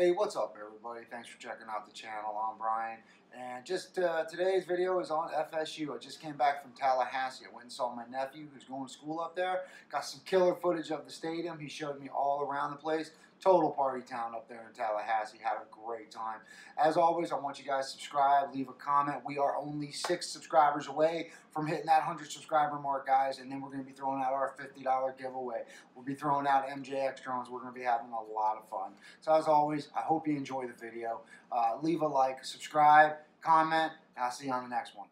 Hey, what's up everybody? Thanks for checking out the channel. I'm Brian, and just today's video is on FSU. I just came back from Tallahassee. I went and saw my nephew who's going to school up there. Got some killer footage of the stadium. He showed me all around the place. Total party town up there in Tallahassee. Had a great time. As always, I want you guys to subscribe, leave a comment. We are only 6 subscribers away from hitting that 100 subscriber mark, guys, and then we're going to be throwing out our $50 giveaway. We'll be throwing out MJX drones. We're going to be having a lot of fun. So as always, I hope you enjoy the video. Leave a like, subscribe, comment, and I'll see you on the next one.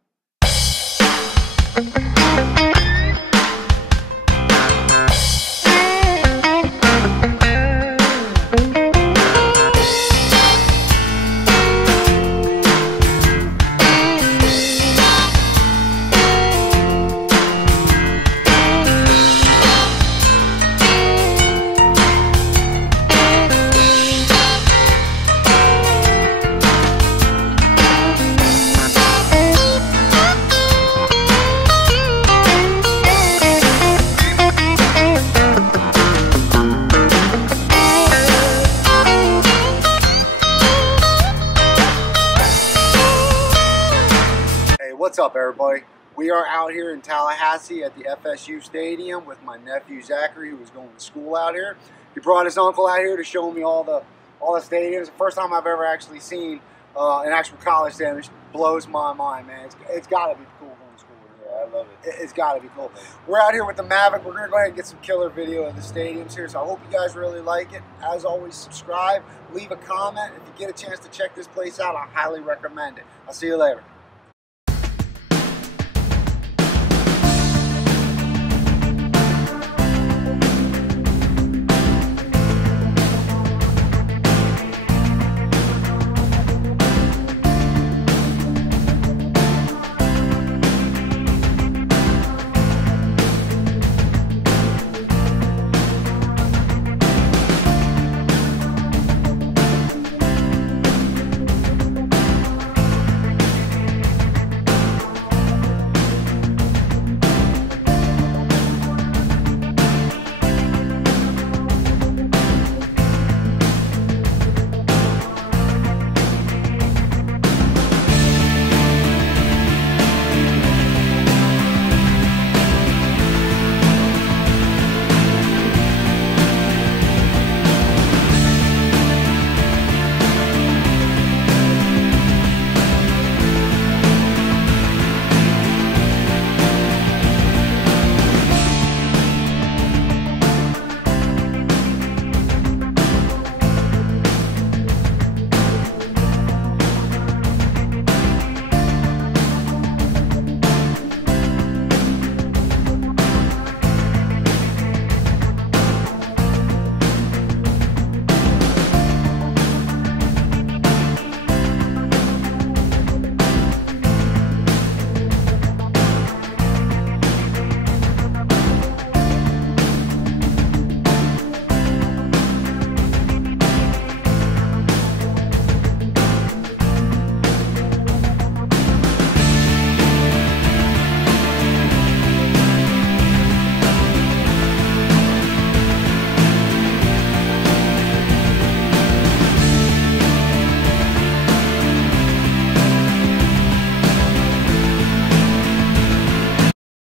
What's up everybody? We are out here in Tallahassee at the FSU Stadium with my nephew Zachary, who is going to school out here. He brought his uncle out here to show me all the stadiums. The first time I've ever actually seen an actual college stadium, which blows my mind, man. It's got to be cool going to school here. Yeah, I love it. It's got to be cool. We're out here with the Mavic. We're going to go ahead and get some killer video of the stadiums here, so I hope you guys really like it. As always, subscribe, leave a comment. If you get a chance to check this place out, I highly recommend it. I'll see you later.